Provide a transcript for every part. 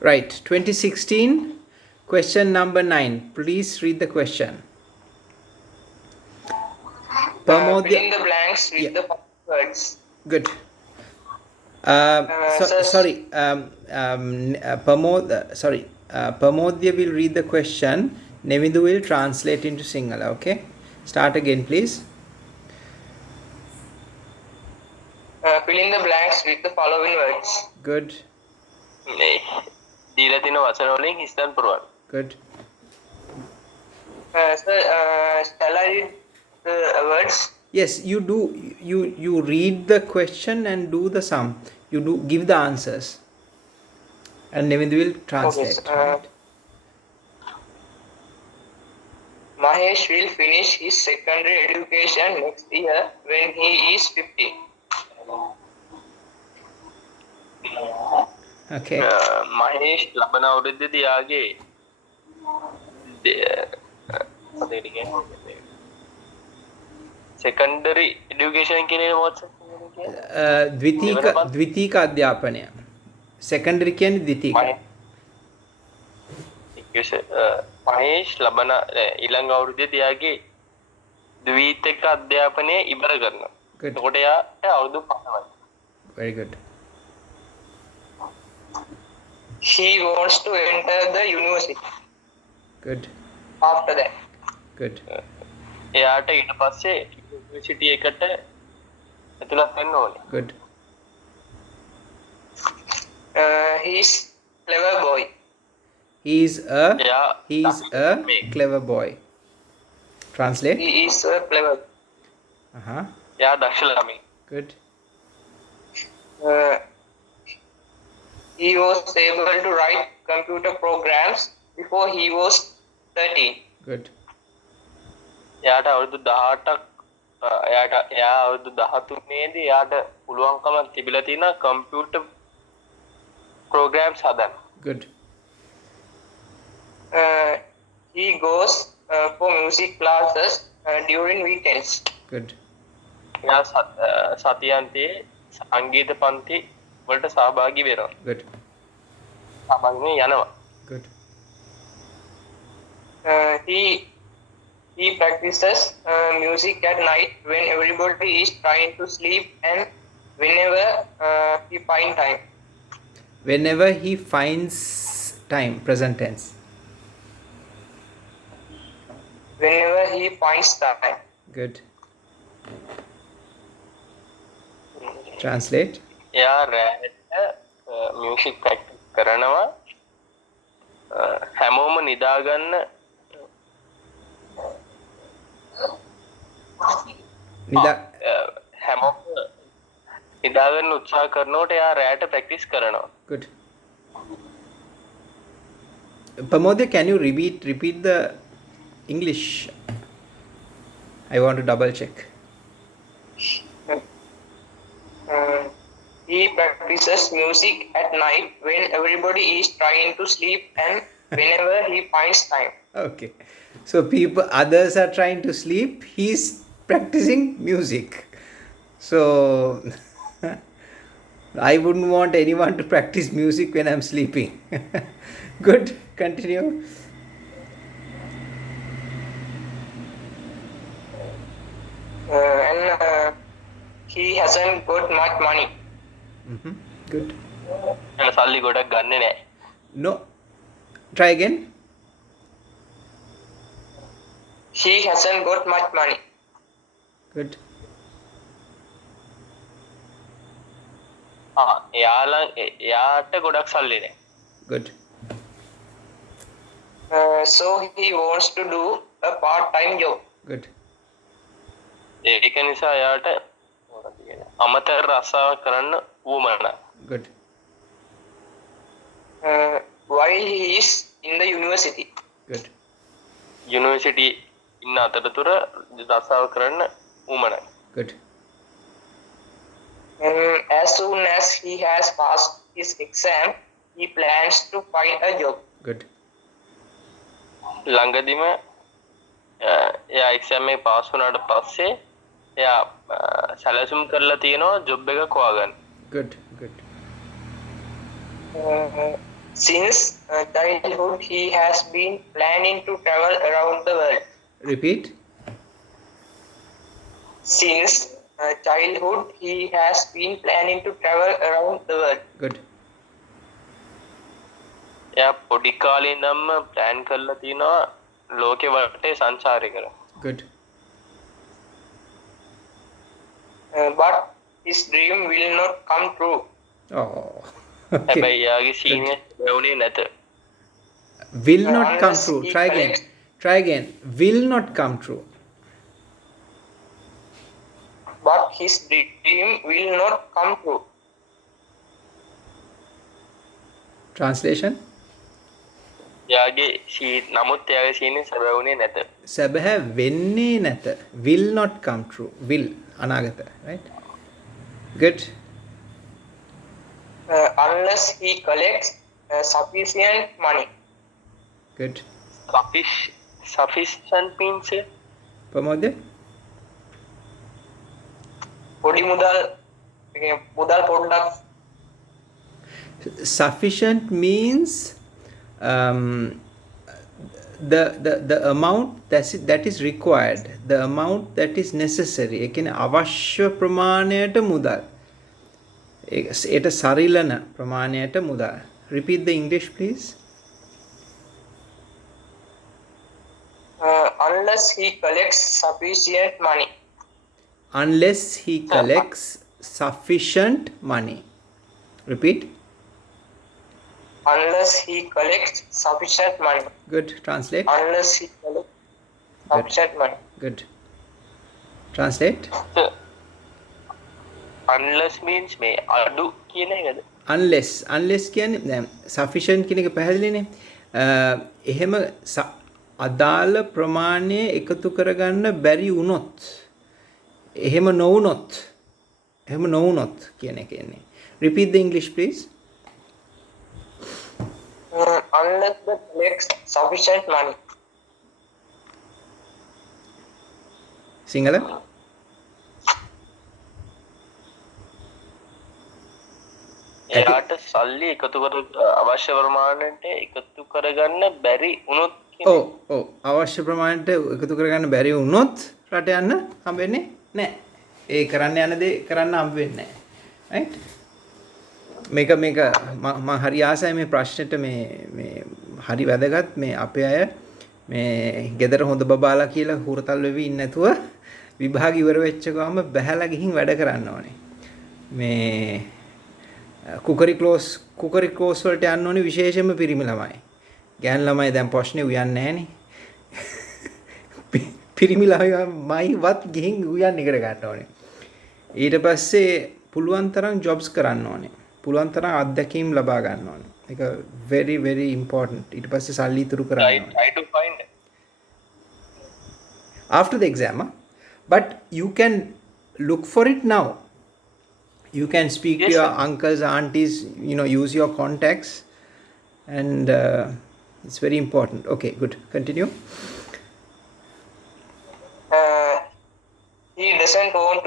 Right, 2016, question number 9. Please read the question. Fill in the blanks with Yeah, the words. good. Sir, Pramodya will read the question. Nevindu will translate into Sinhala. Okay, start again, please. fill in the blanks with the following words. Good. දීලා තියෙන වචන වලින් හිස්තන් පුරවන්න. Good. Sir, shall I read the words? Yes, you do. You read the question and do the sum. You do give the answers, and Nevindu will translate. Okay, Mahesh will finish his secondary education next year when he is 50. Okay. Mahesh ලබන අවුරුද්දේදී යාගේ secondary education කියන්නේ මොකක්ද? द्वितीयक अध्यापनය. Secondary කියන්නේ द्वितीयක. මහේෂ් ලබන ඊළඟ අවුරුද්දේදී යාගේ ද්විතීක අධ්‍යාපනය ඉවර කරනවා. එතකොට යාට අවුරුදු 5යි. Very good. He wants to enter the university. Good. After that. Good. එයාට ඊට පස්සේ යුනිවර්සිටි එකට ඇතුළත් වෙන්න ඕනේ. Good. He is clever boy. He's a clever boy. Translate. He is a clever. එයා දක්ෂ ළමයි. Good. He was able to write computer programs before he was 13. Good. එයාට අවුරුදු 18ක් එයා අවුරුදු 13 දී එයාට පුළුවන්කමක් තිබිලා තියෙනවා කම්පියුටර් programs හදන්න. Good. He goes for music classes during weekends. Good. එයා සතියන්තයේ සංගීත පන්ති වලට සහභාගී වෙනවා. Good. සහභාගී යනවා. Good. He practices music at night when everybody is trying to sleep and whenever he finds time. Whenever he finds time, present tense. Whenever he finds time. Good. Translate. එයා රැට music practice කරනවා. හැමෝම නිදාගන්න හැමෝම නිදාගන්න උත්සාහ කරනකොට එයා රැට practice කරනවා. Good. Pramodya, can you repeat the English? I want to double check. He practices music at night when everybody is trying to sleep and whenever he finds time. Okay. So others are trying to sleep, he's practicing music. So I wouldn't want anyone to practice music when I'm sleeping. Good. Continue. And he hasn't got much money. Good. සල්ලි ගොඩක් ගන්නෙ නෑ. No. Try again. He hasn't got much money. Good. එයාට ගොඩක් සල්ලි නෑ. Good. So he wants to do a part-time job. Good. ඒක නිසා එයාට අමතර රස්සාවක් කරන්න උවමනා. Good. While he is in the university. Good. University ඉන්න අතරතුර රස්සාව කරන්න උවමනා. Good. As soon as he has passed his exam, he plans to find a job. Good. ළඟදිම එයා එක්සෑම් එක පාස් වුණාට පස්සේ එයා සැලසුම් කරලා තියෙනවා ජොබ් එකක් හොයාගන්න. Good. Good. Since childhood, he has been planning to travel around the world. Repeat. Since childhood, he has been planning to travel around the world. Good. එයා පොඩි කාලේ ඉඳන්ම ප්ලෑන් කරලා තිනවා ලෝකෙ වටේ සංචාරය කරන්න. Good. But his dream will not come true. Oh. Okay. හැබැයි එයාගේ සීනියර් ලැබුණේ නැත. Will not come Unless true. he Try again. collects- Try again. Will not come true. But his dream will not come true. Translation. එයාගේ නමුත් එයාගේ senior ලැබුණේ නැත. සැබෑ වෙන්නේ නැත. Will not come true. Will අනාගත. Right? Good. Unless he collects sufficient money. Good. sufficient means ප්‍රමෝද? පොඩි මුදල් පොඩ්ඩක්. Sufficient means the amount that is required, the amount that is necessary. ඒ කියන්නේ අවශ්‍ය ප්‍රමාණයට මුදල්. ඒට සරිලන ප්‍රමාණයට මුදල්. Repeat the English please. Unless he collects sufficient money. Unless he collects sufficient money. Repeat. Unless he collects sufficient money. Good. Translate. Unless he collects sufficient money. Good. Translate. unless means මේ අඩු කියන එකද? unless කියන්නේ දැන් sufficient කියන එක පැහැදිලිනේ. එහෙම අදාළ ප්‍රමාණය එකතු කරගන්න බැරි වුණොත්, එහෙම නොවුනොත් කියන එක එන්නේ. Repeat the English please. Unless the collects sufficient money. Sinhala. එයාට සල්ලි එකතු කර අවශ්‍ය ප්‍රමාණයට එකතු කරගන්න බැරි වුණොත් ඔව් අවශ්‍ය ප්‍රමාණයට එකතු කරගන්න බැරි වුණොත් රට යන්න හම්බෙන්නේ නැහැ. ඒ කරන්න යන දේ කරන්න හම්බ වෙන්නේ නැහැ. right? මේක මම හරි ආසයි මේ ප්‍රශ්නෙට මේ හරි වැදගත්. මේ අපේ අය මේ ගෙදර හොඳ බබාලා කියලා හුරතල් වෙවි ඉන්නේ නැතුව විභාග ඉවර වෙච්ච ගමන් බහැලා ගිහින් වැඩ කරන්න ඕනේ. මේ කුකරි ක්ලෝස් වලට යන්න ඕනේ විශේෂයෙන්ම පිරිමි ළමයි. ගෑන් ළමයි දැන් ප්‍රශ්නේ උයන්නේ නැහනේ. පිරිමි ළමයිවත් ගිහින් උයන්න ඉගෙන ගන්න ඕනේ. ඊට පස්සේ පුළුවන් තරම් ජොබ්ස් කරන්න ඕනේ. පුළුවන් තරම් අත්දැකීම් ලබා ගන්න ඕනේ. ඒක very very important. ඊට පස්සේ සල්ලි ඉතුරු කරන්න ඕනේ. try to find After the exam, but you can look for it now. You can speak to Yes, your sir. uncles, aunties, use your contacts, and it's very important. Okay, good. Continue. He doesn't want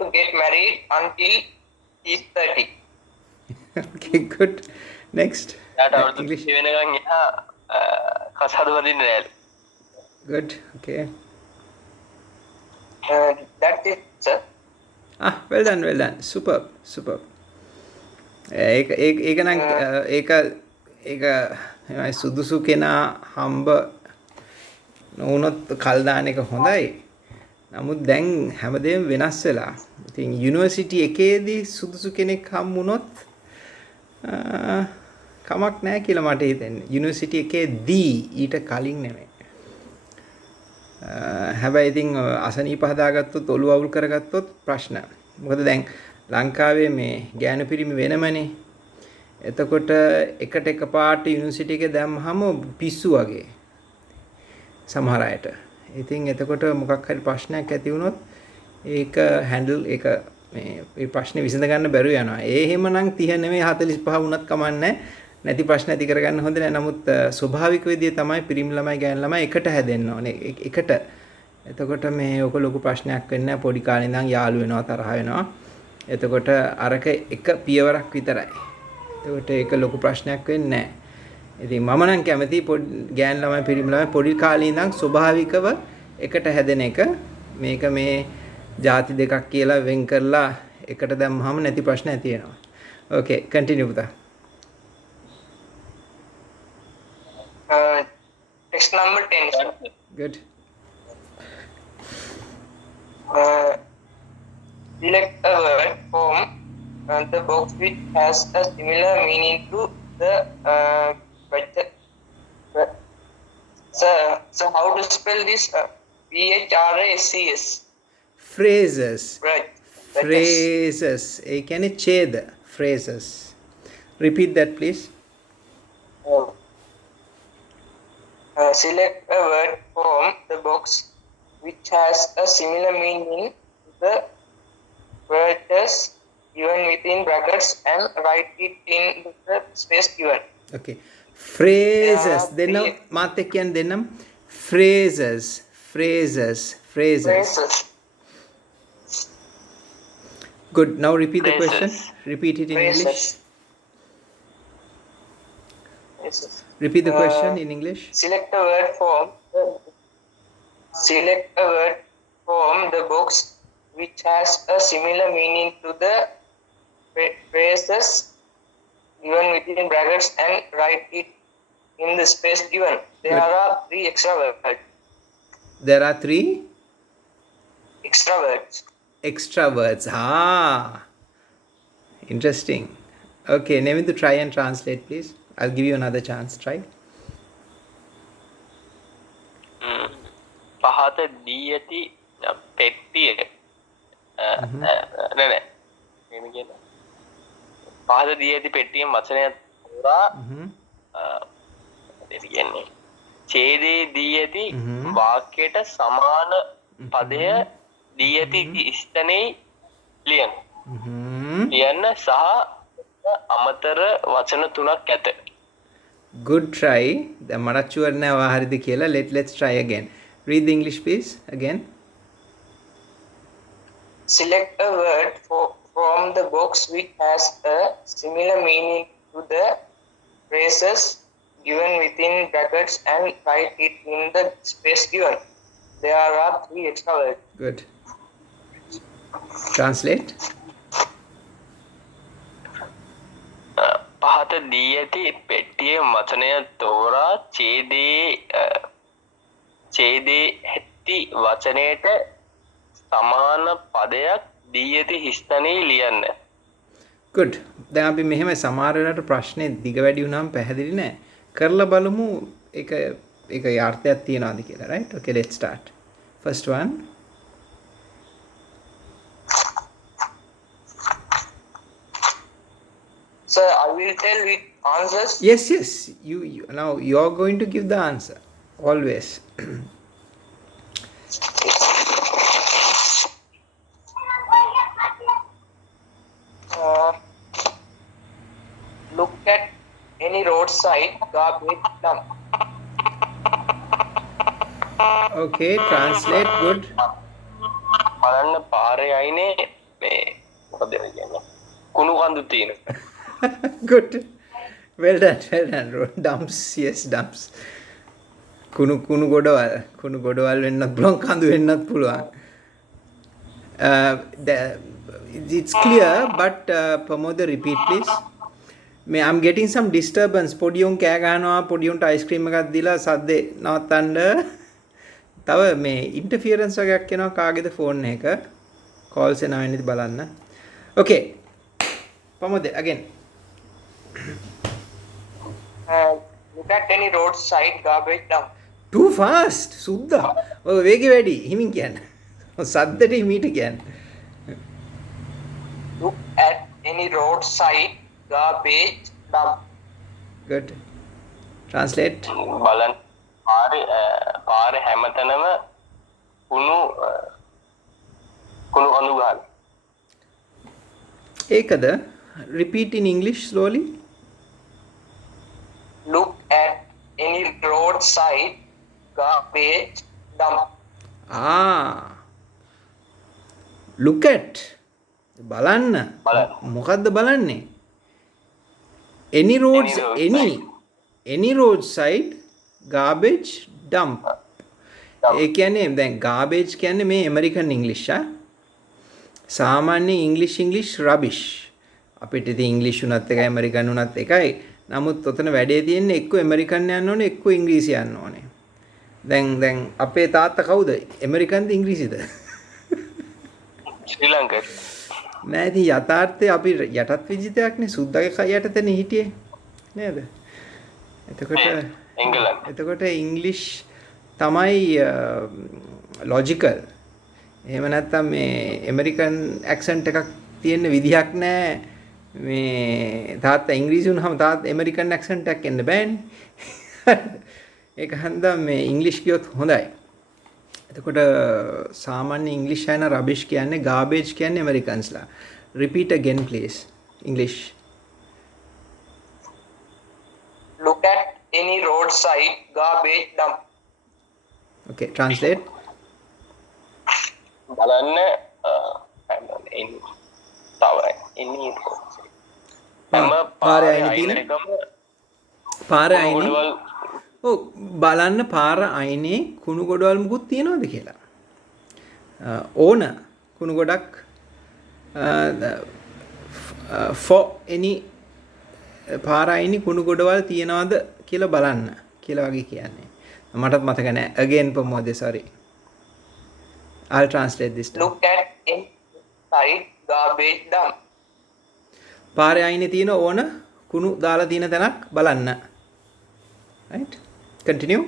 to get married until he's 30. Okay, good. Next. එයාට අවුරුදු English. 30 වෙනකන් එහා කසාද වදින්නේ නැහැ. Good. Okay. That's it, sir. Well done. Superb. ඒක නම් ඒක සුදුසු කෙනා හම්බ නොවුනොත් කල් දාන එක හොඳයි. නමුත් දැන් හැමදේම වෙනස් වෙලා. ඉතින් යුනිවර්සිටි එකේදී සුදුසු කෙනෙක් හම්බුනොත් කමක් නැහැ කියලා මට හිතෙන්නේ. යුනිවර්සිටි එකේදී ඊට කලින් නෙමෙයි. හැබැයි ඉතින් අසනීප හදාගත්තොත් ඔළුව අවුල් කරගත්තොත් ප්‍රශ්න. මොකද දැන් ලංකාවේ මේ ගෑනු පිරිමි වෙනමනේ. එතකොට එකට එකපාරට යුනිවර්සිටි එකේ දැම්මහම පිස්සු වගේ. සමහර අයට. ඉතින් එතකොට මොකක් හරි ප්‍රශ්නයක් ඇති වුණොත් ඒක හැන්ඩල් ඒක මේ ප්‍රශ්නේ විසඳ ගන්න බැරුව යනවා. ඒ එහෙමනම් 30 නෙමෙයි 45 වුණත් කමන්නේ. නැති ප්‍රශ්න ඇති කරගන්න හොඳ නැහැ. නමුත් ස්වභාවික විදිය තමයි පිරිමි ළමයි ගෑනු ළමයි එකට හැදෙන්න ඕනේ. එකට. එතකොට මේ ඔක ලොකු ප්‍රශ්නයක් වෙන්නේ නැහැ. පොඩි කාලේ ඉඳන් යාළු වෙනවා තරහ වෙනවා. එතකොට අරක එක පියවරක් විතරයි. එතකොට ඒක ලොකු ප්‍රශ්නයක් වෙන්නේ නැහැ. ඉතින් මම නම් කැමති ගෑන් ළමයි පිරිමි ළමයි පොඩි කාලේ ඉඳන් ස්වභාවිකව එකට හැදෙන එක. මේක මේ ಜಾති දෙකක් කියලා වෙන් කරලා එකට දැම්මම නැති ප්‍රශ්න ඇති වෙනවා. Okay, continue පුතා. Text number 10. Sir. Good. Select a word from the box which has a similar meaning to the question. So how to spell this? PHRASES. Phrases. Right. Phrases. ඒ කියන්නේ ඡේද. Phrases. Repeat that please. Select a word from the box which has a similar meaning to the words given within brackets and write it in the space given. Okay. Phrases. Yeah, දෙන්න මාත් එක්ක කියන්න දෙන්නම්. Phrases. Phrases. Phrases. Phrases. Good. Now repeat the Phrases. question. Repeat it in Phrases. English. Phrases. Repeat the question in English. Select a word from the box which has a similar meaning to the phrases given within brackets and write it in the space given. There Good. are 3 extra words. There are 3 Extra words. extra words. Ah. Interesting. Okay, Nevindu, try and translate please. I'll give you another chance. Try. පහත දී ඇති පෙට්ටිය නෑ එහෙම කියන පහත දී ඇති පෙට්ටියෙන් වචනයක් තෝරා Mhm. දෙවි කියන්නේ ඡේදේ දී ඇති Mhm. වාක්‍යයට සමාන පදය දී ඇති ස්ථනේ ලියන්න Mhm. ලියන්න සහ අමතර වචන 3ක් ඇත. Good try. දැන් මටත් ෂුවර් නෑ ඔයා හරිද කියලා. Let's try again. Read the English please again. Select a word from the box which has a similar meaning to the phrases given within brackets and write it in the space given. There are 3 extra words. Good. Translate. පහත දී ඇති පෙට්ටියේ වචනය තෝරා ඡේදේ ඇති වචනයට සමාන පදයක් දී ඇති හිස්තනේ ලියන්න. Good. දැන් අපි මෙහෙම සමහර වෙලාවට ප්‍රශ්නේ දිග වැඩි වුණාම පැහැදිලි නෑ. කරලා බලමු ඒක අර්ථයක් තියනවාද කියලා. Right? Okay, let's start. First one. So I will tell with answers. Yes. You now you're going to give the answer. Always. Look at any roadside garbage dump. Okay, translate. Good. බලන්න පාරේ අයිනේ මේ මොකද කියන්නේ කුණු කඳු තියෙන. Good. Well done. Dumps. Yes, dumps. කුණු ගොඩවල් වෙන්නත් පුළුවන්, කඳු වෙන්නත් පුළුවන්. It's clear, but Pramod, repeat please. I'm getting some disturbance. පොඩි උන් කෑ ගහනවා, පොඩි උන්ට අයිස්ක්‍රීම් එකක් දීලා සද්දේ නවත්තන්න. තව මේ ඉන්ටර්ෆියරන්ස් වගේක් එනවා කාගේද ෆෝන් එක. කෝල්ස් එනවා වෙන්නද බලන්න. Okay. Pramod, again. Look at any roadside garbage dump. Too fast. සුද්දා. ඔය වේගෙ වැඩි. හිමින් කියන්න. සද්දට හිමීට කියන්න. Look at any roadside garbage dump. Good. Translate. බලන්න පාරේ හැමතැනම කුණු කඳු ගහන. ඒකද? Repeat in English slowly. Look at any roadside garbage dump. Look at. බලන්න. මොකද්ද බලන්නේ? any roads roadside. any roadside garbage dump. Dump. ඒ කියන්නේ දැන් garbage කියන්නේ මේ ඇමරිකන් ඉංග්‍රීසි සාමාන්‍ය ඉංග්‍රීසි rubbish අපිට ඉතින් ඉංග්‍රීසි උනත් එකයි ඇමරිකන් උනත් එකයි. නමුත් ඔතන වැඩේ තියෙන්නේ එක්ක ඇමරිකන් යන්න ඕනේ එක්ක ඉංග්‍රීසි යන්න ඕනේ. දැන් අපේ තාත්තා කවුද? ඇමරිකන්ද ඉංග්‍රීසිද? ශ්‍රී ලංකා. නෑ ඉතින් යථාර්ථයේ අපි යටත් විජිතයක්නේ සුද්දාගේ කය යටතනේ හිටියේ නේද? එතකොට ඉංග්‍රීසි තමයි ලොජිකල්. එහෙම නැත්නම් මේ ඇමරිකන් ඇක්සන්ට් එකක් තියෙන විදිහක් නෑ. මේ තාත්තා ඉංග්‍රීසි වුණාම තාත්තා ඇමරිකන් ඇක්සන්ට් එකක් එන්න බෑනේ. ඒක හන්දා මේ ඉංග්‍රීසි කියොත් හොඳයි. එතකොට සාමාන්‍ය ඉංග්‍රීසි යන රබිෂ් කියන්නේ garbage කියන්නේ ඇමරිකන්ස්ලා. repeat again please English. Look at any roadside garbage dump. Okay, translate. බලන්න තව any පාරේ අයිනේ තියෙන පාරේ අයිනේ ඔව් බලන්න පාර අයිනේ කුණු ගොඩවල් මුකුත් තියනවද කියලා. ඕන කුණු ගොඩක් for any පාර අයිනේ කුණු ගොඩවල් තියනවද කියලා බලන්න කියලා වගේ කියන්නේ. මටත් මතක නැහැ. again Pramod sorry. I'll translate this time. Look at inside garbage dump. පාරේ අයිනේ තියෙන ඕන කුණු දාලා තියෙන තැනක් බලන්න. Right? Continue.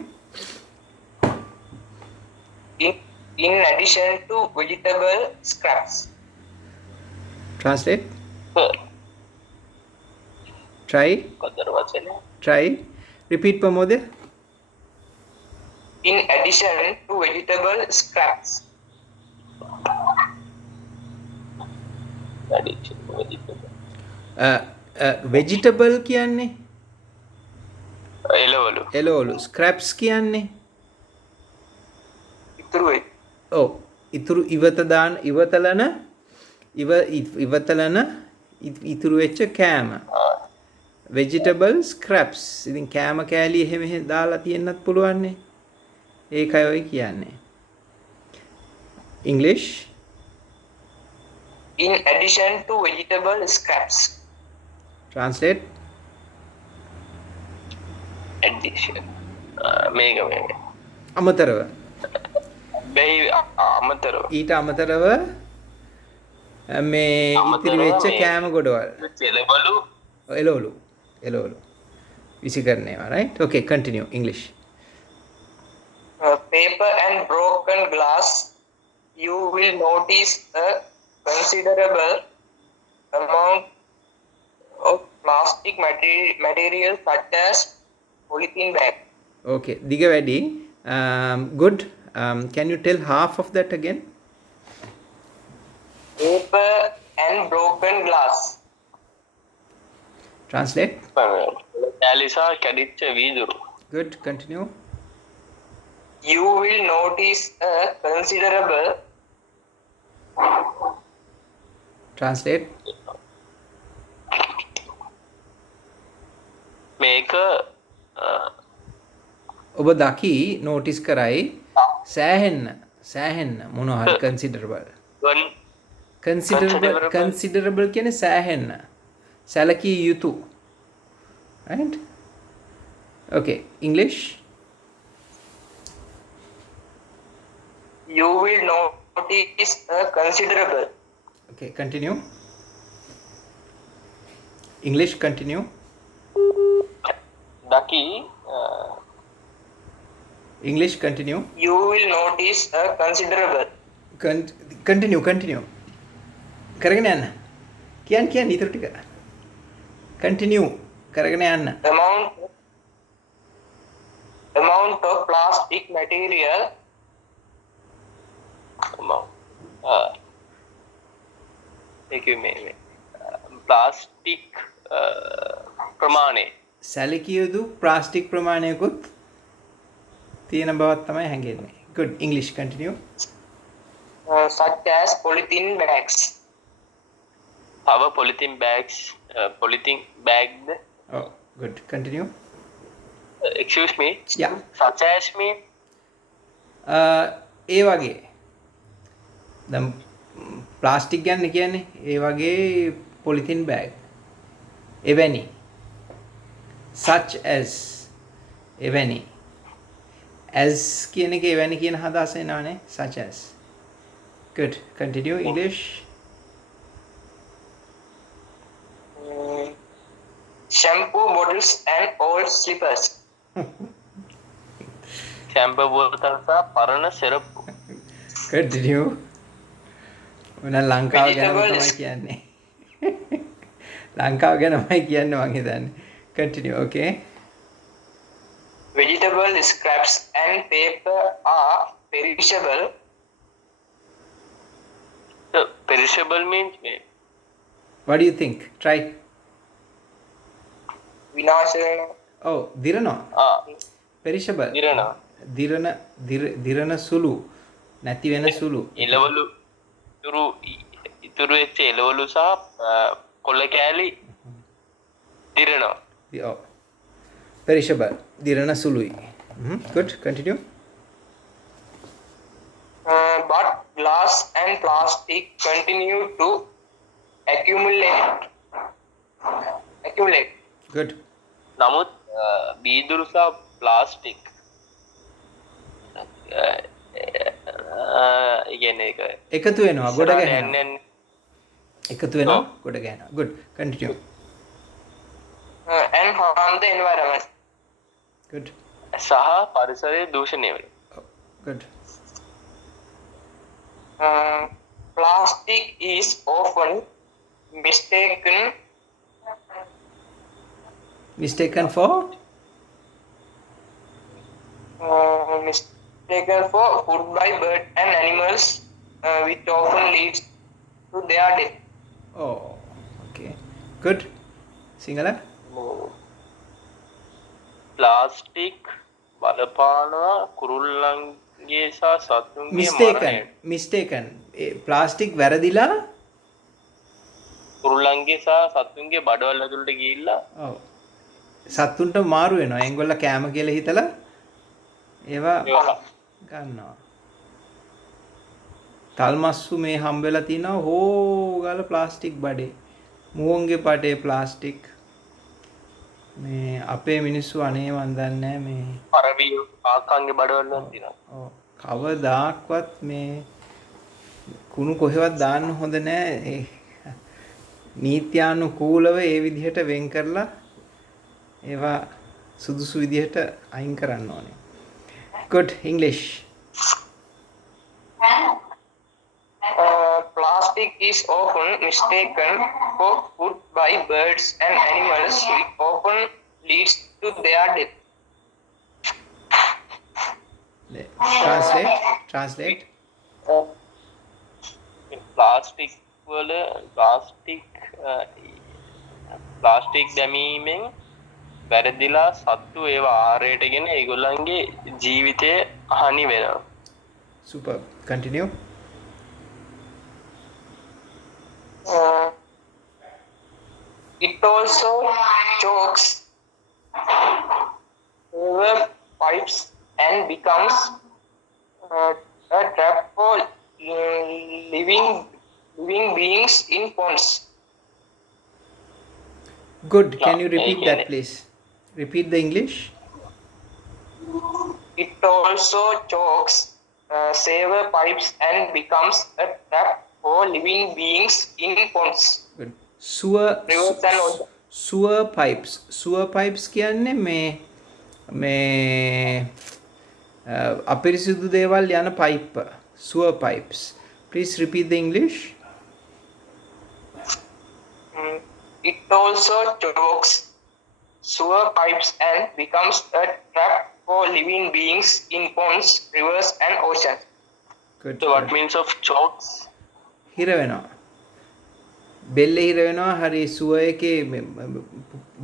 In addition to vegetable scraps. Translate. Try. Try. Repeat Pramod. In addition to vegetable scraps. vegetable කියන්නේ එළවලු. එළවලු. scraps කියන්නේ ඉතුරු වෙයි. ඔව් ඉතුරු ඉවත දාන ඉවතලන ඉවතලන ඉතුරු වෙච්ච කෑම. vegetable scraps. ඉතින් කෑම කෑලි එහෙම දාලා තියෙන්නත් පුළුවන් නේ. ඒකයි ඔය කියන්නේ. English. In addition to vegetable scraps. Translate. addition මේක අමතරව අමතරව ඊට අමතරව මේ ඉතිරි වෙච්ච කෑම ගොඩවල් එළවලු විසිකරන ඒවා right okay continue English. Paper and broken glass. You will notice a considerable amount of plastic material such as polythene bag. Okay දිග වැඩි good can you tell half of that again? Paper and broken glass. Translate. කැලිසා කැඩිච්ච වීදුරු. Good continue. You will notice a considerable. Translate. මේක ඔබ දකි notice කරයි සෑහෙන්න මොනවා හරි considerable කියන්නේ සෑහෙන්න සැලකිය යුතු right okay English. You will notice a considerable. Okay continue. English continue. දකි English continue. You will notice a considerable. Continue කරගෙන යන්න කියන්න ඊටර ටික continue කරගෙන යන්න amount of plastic material plastic ප්‍රමාණය සැලකිය යුතු ප්ලාස්ටික් ප්‍රමාණයකුත් තියෙන බවක් තමයි හැඟෙන්නේ. Good English continue. Such as polythene bags. තව polythene bags polythene bag Oh, good. Continue. excuse me, Yeah. such as mean ඒ වගේ දැන් ප්ලාස්ටික් ගන්න කියන්නේ ඒ වගේ පොලිතින් බෑග් එවැනි such as එවැනි as කියන එක එවැනි කියන හදාස එනවනේ such as. Good. Continue English. shampoo bottles and old slippers. කැම්ප බෝතල් සහ පරණ සෙරප්පු. Continue. මොන ලංකාව ගැනම Vegetables. තමයි කියන්නේ. ලංකාව ගැනමයි කියන්නේ මං හිතන්නේ. Continue. Okay. Vegetable scraps and paper are perishable. So, perishable means me. What do you think? Try. විනාශ Oh, දිරනවා. Perishable. දිරනවා. දිරන සුළු නැති වෙන සුළු. එළවලු ඉතුරු වෙච්ච එළවලු සහ කොළ කෑලි දිරනවා. Oh. Perishable. දිරන සුළුයි. Good. Continue. but glass and plastic continue to accumulate. Good. නමුත් බීදුරු සහ ප්ලාස්ටික් ඉගැන එක එකතු වෙනවා ගොඩ ගැහෙනවා. යන්න එකතු වෙනවා ගොඩ ගැහෙනවා. Good. Continue. And harm the environment. Good. සහ පරිසරය දූෂණය වෙන. Oh, good. Plastic is often mistaken Mistaken for for food by birds and animals, which often leads to their death. Oh, okay. Good. Sinhala? Plastic බලපානවා කුරුල්ලන්ගේ සහ සතුන්ගේ Mistaken. Plastic වැරදිලා කුරුල්ලන්ගේ සහ සතුන්ගේ බඩවල් ඇතුළට ගිහිල්ලා ඔව් සත්තුන්ට මාරු වෙනවා. එංගොල්ල කෑම කියලා හිතලා ඒවා ගන්නවා. තල්මස්සු මේ හම්බෙලා තිනවා හොගාල ප්ලාස්ටික් බඩේ. මුවන්ගේ පටේ ප්ලාස්ටික්. මේ අපේ මිනිස්සු අනේ මන් දන්නේ නැහැ මේ පරවිය ආකාංගේ බඩවල් වල තියෙනවා. ඔව් කවදාක්වත් මේ කුණු කොහෙවත් දාන්න හොඳ නැහැ. නීත්‍යානුකූලව ඒ විදිහට වෙන් කරලා ඒවා සුදුසු විදිහට අයින් කරන්න ඕනේ. Good. English. Plastic is often mistaken for food by birds and animals, which often leads to their death. Translate. Plastic වල ප්ලාස්ටික් දැමීමෙන් වැරදිලා සත්තු ඒවා ආරයට ගෙන ඒගොල්ලන්ගේ ජීවිතය හනි වෙනවා. Super. Continue. It also chokes over pipes and becomes a trap for living beings in ponds. Good. Can you repeat that, please? Repeat the English. It also chokes sewer pipes and becomes a trap for living beings in ponds. Good. Rivers and oceans. Sewer pipes. Sewer pipes කියන්නේ මේ අපිරිසිදු දේවල් යන pipe. Sewer pipes. Please repeat the English. It also chokes sewer pipes and becomes a trap for living beings in ponds, rivers and oceans. Good. So what means of chokes? හිර වෙනවා. බෙල්ලේ හිර වෙනවා. හරි සුව එකේ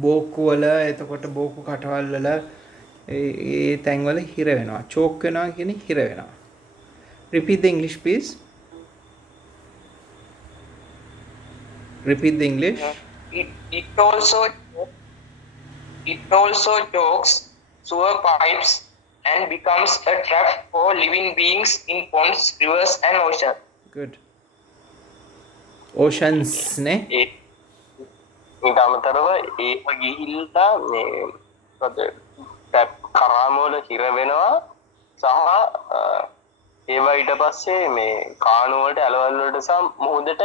බෝක්කු වල එතකොට බෝක්කු කටවල් වල ඒ තැන් වල හිර වෙනවා. චෝක් වෙනවා කියන්නේ හිර වෙනවා. Repeat the English, please. Repeat the English. It also It also chokes sewer pipes and becomes a trap for living beings in ponds, rivers, and oceans. good. Oceans ne? ඒ ඊට අමතරව ඒව ගිහිල්ලා මේ මොකද ටැප් කරාම වල හිර වෙනවා සහ ඒවා ඊට පස්සේ මේ කාණු වලට ඇලවල් වලට සහ මුහුදට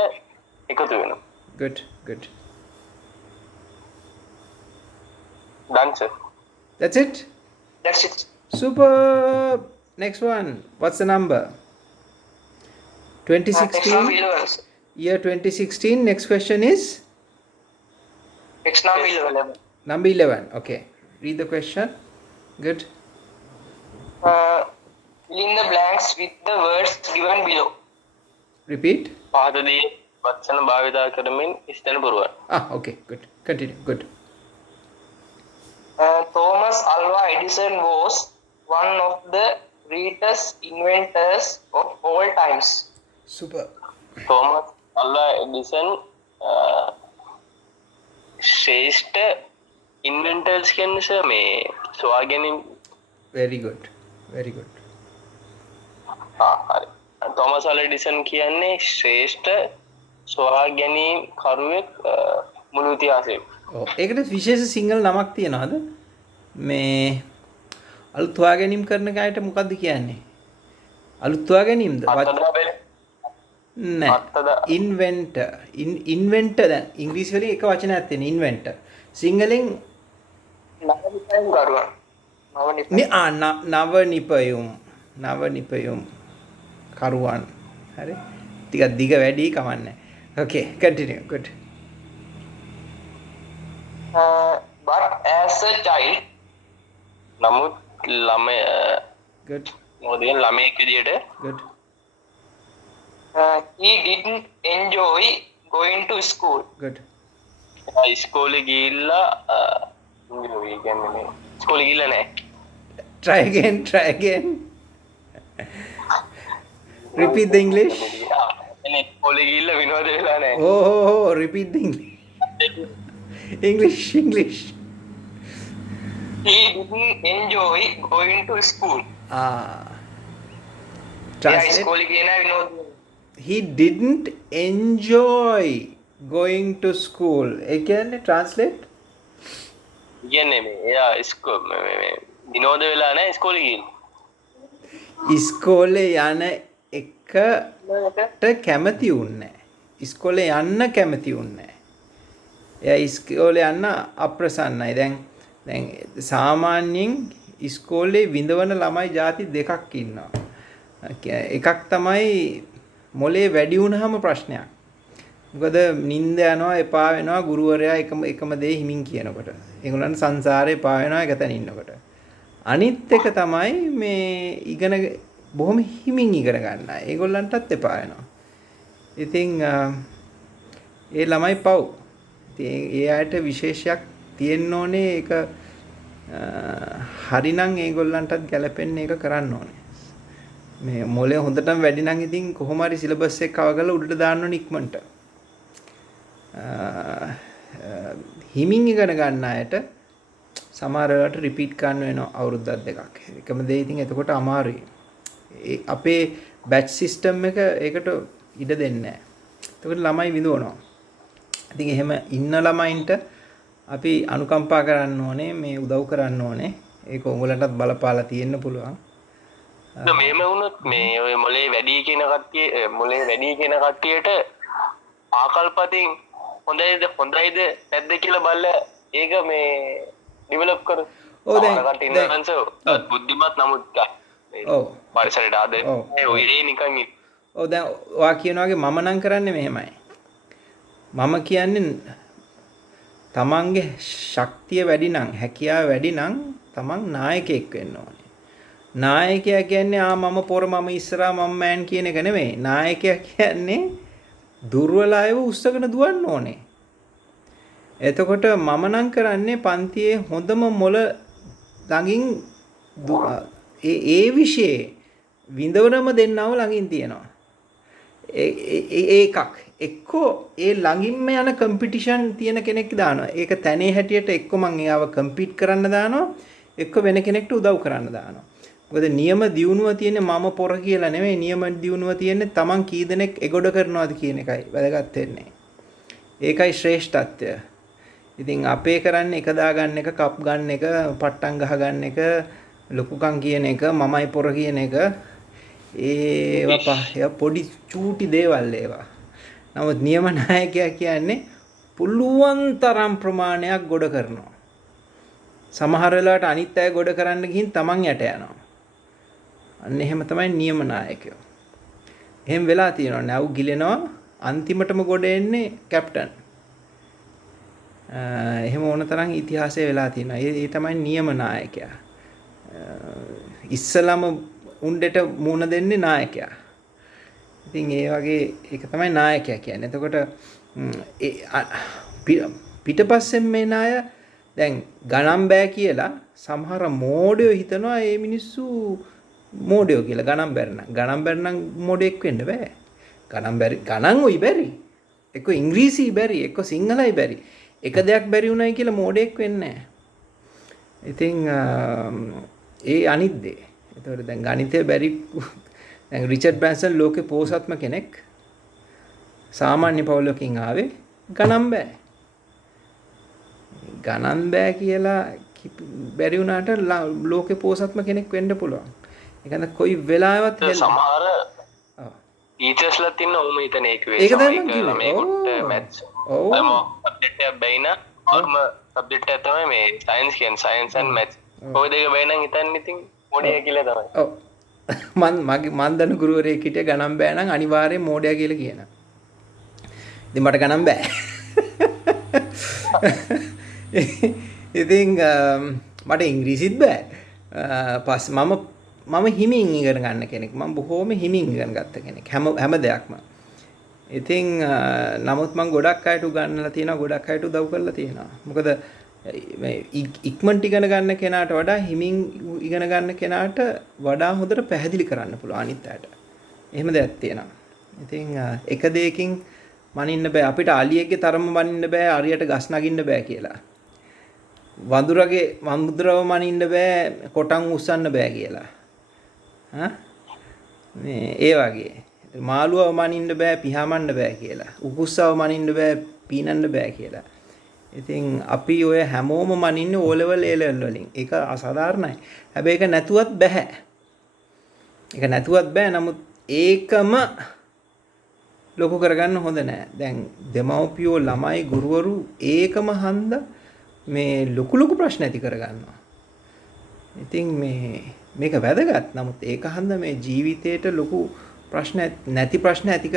එකතු වෙනවා. Good, good. Done, sir. That's it? That's it. Super. Next one. What's the number? Next number 2016. 11. Year 2016. Next question is Next number 11. number 11. Okay. Read the question. Good. Fill in the blanks with the words given below. Repeat. පහතදී වචන භාවිතා කරමින් ඉස්තන පුරවන්න. Okay. Good. Continue. Good. Thomas Alva Edison was one of the greatest inventors of all times. Super. Thomas Alva Edison ශ්‍රේෂ්ඨ inventors කියන්නේ sir මේ සොයා ගැනීම. Very good. Very good. හරි. Thomas අල්වා Edison කියන්නේ ශ්‍රේෂ්ඨ සොයා ගැනීම කරුවෙක් මුළු ඉතිහාසයේ. ඒකට විශේෂ සිංහල නමක් තියනවාද? මේ අලුත් හොයා ගැනීම කරන කයට මොකද්ද කියන්නේ? අලුත් හොයා ගැනීමද? නෑ. ඉන්වෙන්ටර් දැන් ඉංග්‍රීසි වලින් එක වචනයක් තියෙන ඉන්වෙන්ටර්. සිංහලෙන් නවනිපයුම් කරුවන්. හරි. ටිකක් දිග වැඩි කමන්නේ. Okay, continue. Good. But as a child, නමුත් ළමය Good. මොකද කියන්නේ ළමයෙක් විදියට Good. he didn't enjoy going to school. Good. ඉස්කෝලේ ගිහිල්ලා කියන්නේ මේ ඉස්කෝලේ ගිහිල්ලා නැහැ. Try again. Repeat the English. එනේ ඉස්කෝලේ ගිහිල්ලා විනෝද වෙලා නැහැ. Oh, repeat the English. English. He didn't enjoy going to school. Translate. School කියන විනෝද. He didn't enjoy going to school. ඒ කියන්නේ translate. කියන්නේ මේ එයා විනෝද වෙලා නැහැ ඉස්කෝලේ ගිහිල්ලා. ඉස්කෝලේ යන එකට කැමති උන්නේ නැහැ. ඉස්කෝලේ යන්න කැමති උන්නේ නැහැ. එයා ඉස්කෝලේ යන්න අප්‍රසන්නයි. දැන් සාමාන්‍යයෙන් ඉස්කෝලේ විඳවන ළමයි ಜಾති දෙකක් ඉන්නවා. එකක් තමයි මොලේ වැඩි වුණාම ප්‍රශ්නයක්. මොකද නිින්ද යනවා එපා වෙනවා ගුරුවරයා එකම දේ හිමින් කියනකොට. ඒගොල්ලන් සංසාරේ එපා වෙනවා එකතන ඉන්නකොට. අනිත් එක තමයි මේ බොහොම හිමින් ඉගෙන ගන්න. ඒගොල්ලන්ටත් එපා වෙනවා. ඉතින් ඒ ළමයි පව්. ඉතින් ඒ අයට විශේෂයක් තියෙන්න ඕනේ ඒක හරිනම් ඒගොල්ලන්ටත් ගැලපෙන්න ඒක කරන්න ඕනේ. මේ මොලේ හොඳටම වැඩි නම් ඉතින් කොහොම හරි සිලබස් එක කව කරලා උඩට දාන්න ඕනේ ඉක්මනට. හිමින් ඉගෙන ගන්න අයට සමහර වෙලාවට රිපීට් කරන්න වෙනවා අවුරුද්දක් දෙකක්. එකම දේ ඉතින් එතකොට අමාරුයි. අපේ බැච් සිස්ටම් එක ඒකට ඉඩ දෙන්නේ නැහැ. එතකොට ළමයි විඳවනවා. ඉතින් එහෙම ඉන්න ළමයින්ට අපි අනුකම්පා කරන්න ඕනේ මේ උදව් කරන්න ඕනේ. ඒක උඹලටත් බලපාලා තියෙන්න පුළුවන්. මේම වුණොත් මේ ඔය මොලේ වැඩි කියන කට්ටියට ආකල්පතින් හොඳයිද නැද්ද කියලා බලලා ඒක මේ ඩෙවලොප් කරු. ඔව් දැන් බුද්ධිමත් නමුත් ඔව් පරිසරයට ආදරේ ඔය ඉරේ නිකන් ඔව් දැන් ඔයා කියන වගේ මම නම් කරන්නේ මෙහෙමයි. මම කියන්නේ තමන්ගේ ශක්තිය වැඩි නම් හැකියාව වැඩි නම් තමන් නායකයෙක් වෙන්න ඕනේ. නායකයා කියන්නේ මම පොර මම ඉස්සරහා මම මෑන් කියන එක නෙමෙයි. නායකයා කියන්නේ දුර්වල අයව උස්සගෙන දුවන්න ඕනේ. එතකොට මම නම් කරන්නේ පන්තියේ හොඳම මොළ ළඟින් ඒ විෂයේ විඳවනම දෙන්නව ළඟින් තියෙනවා. ඒකක් එක්කෝ ඒ ළඟින්ම යන කම්පිටිෂන් තියෙන කෙනෙක් දානවා. ඒක තැනේ හැටියට එක්ක මං එයාව කම්පීට් කරන්න දානවා. එක්ක වෙන කෙනෙක්ට උදව් කරන්න දානවා. මොකද නියම දියුණුව තියෙන්නේ මම පොර කියලා නෙමෙයි. නියම දියුණුව තියෙන්නේ Taman කී දෙනෙක් එගොඩ කරනවාද කියන එකයි වැදගත් වෙන්නේ. ඒකයි ශ්‍රේෂ්ඨත්වය. ඉතින් අපේ කරන්නේ එක දාගන්න එක, කප් ගන්න එක, පට්ටම් ගහ ගන්න එක, ලොකුකම් කියන එක, මමයි පොර කියන එක ඒවා පොඩි චූටි දේවල් ඒවා. නමුත් නියම නායකයා කියන්නේ පුළුවන් තරම් ප්‍රමාණයක් ගොඩ කරනවා. සමහර වෙලාවට අනිත් අය ගොඩ කරන්න ගිහින් Taman යට යනවා. අන්න එහෙම තමයි නියම නායකයෝ. එහෙම වෙලා තියෙනවා. නැව් ගිලෙනවා අන්තිමටම ගොඩ එන්නේ කැප්ටන්. එහෙම ඕන තරම් ඉතිහාසයේ වෙලා තියෙනවා. ඒ තමයි නියම නායකයා. ඉස්සලම උණ්ඩට මුණ දෙන්නේ නායකයා. ඉතින් ඒ වගේ ඒක තමයි නායකයා කියන්නේ. එතකොට පිටපස්සෙන් මේ අය දැන් ගණන් බෑ කියලා සමහර මෝඩයෝ හිතනවා මේ මිනිස්සු මෝඩයෝ කියලා ගණන් බැරි නම්. ගණන් බැරි නම් මෝඩෙක් වෙන්න බෑ. ගණන් උයි බැරි. එක්ක ඉංග්‍රීසි බැරි, එක්ක සිංහලයි බැරි. එක දෙයක් බැරි වුණයි කියලා මෝඩෙක් වෙන්නේ නැහැ. ඉතින් ඒ අනිත් දේ. ඒතකොට දැන් ගණිතය බැරි දැන් රිචඩ් බ්‍රැන්සන් ලෝකේ පොහොසත්ම කෙනෙක්. සාමාන්‍ය පවුලකින් ආවේ ගණන් බෑ. ගණන් බෑ කියලා බැරි වුණාට ලෝකේ පොහොසත්ම කෙනෙක් වෙන්න පුළුවන්. ඒ කියන්නේ කොයි වෙලාවෙවත් සමහර ටීචර්ස්ලා තින්න ඔවුම හිතන ඒක වේ. ඒක තමයි මම කිව්වේ. මේකට මැත්ස්. ඔව්. සබ්ජෙක්ට් එක බැයි නම් ඔර්ම සබ්ජෙක්ට් එක තමයි මේ සයන්ස් කියන්නේ සයන්ස් and maths. ඔය දෙක බැයි නම් හිතන්නේ ඉතින් මොඩිය කියලා තමයි. ඔව්. මන් දන්න ගුරුවරයෙක් හිටිය ගණන් බෑ නම් අනිවාර්යෙන් මෝඩයා කියලා කියනවා. ඉතින් මට ගණන් බෑ. ඉතින් මට ඉංග්‍රීසිත් බෑ. මම හිමින් ඉගෙන ගන්න කෙනෙක්. මම බොහෝම හිමින් ඉගෙන ගත්ත කෙනෙක්. හැම දෙයක්ම. ඉතින් නමුත් මම ගොඩක් අයට උගන්වලා තියෙනවා, ගොඩක් අයට උදව් කරලා තියෙනවා. මොකද මේ ඉක්මනට ඉගෙන ගන්න කෙනාට වඩා හිමින් ඉගෙන ගන්න කෙනාට වඩා හොඳට පැහැදිලි කරන්න පුළුවන් අනිත් අයට. එහෙම දෙයක් තියෙනවා. ඉතින් එක දෙයකින් මනින්න බෑ. අපිට අලියෙක්ගේ තරම මනින්න බෑ, අරියට ගස් නගින්න බෑ කියලා. වඳුරගේ වඳුරව මනින්න බෑ, කොටන් උස්සන්න බෑ කියලා. මේ ඒ වගේ. මාළුවව මනින්න බෑ, පිහාමන්න බෑ කියලා. උකුස්සව මනින්න බෑ, පීනන්න බෑ කියලා. ඉතින් අපි ඔය හැමෝම මනින්නේ O level A level වලින්. ඒක අසාධාරණයි. හැබැයි ඒක නැතුවත් බෑ. ඒක නැතුවත් බෑ. නමුත් ඒකම ලොකු කරගන්න හොඳ නෑ. දැන් දෙමව්පියෝ ළමයි ගුරුවරු ඒකම හන්ද මේ ලොකු ප්‍රශ්න ඇති කරගන්නවා. ඉතින් මේක වැදගත්. නමුත් ඒක හන්ද මේ ජීවිතේට ලොකු ප්‍රශ්න නැති ප්‍රශ්න ඇති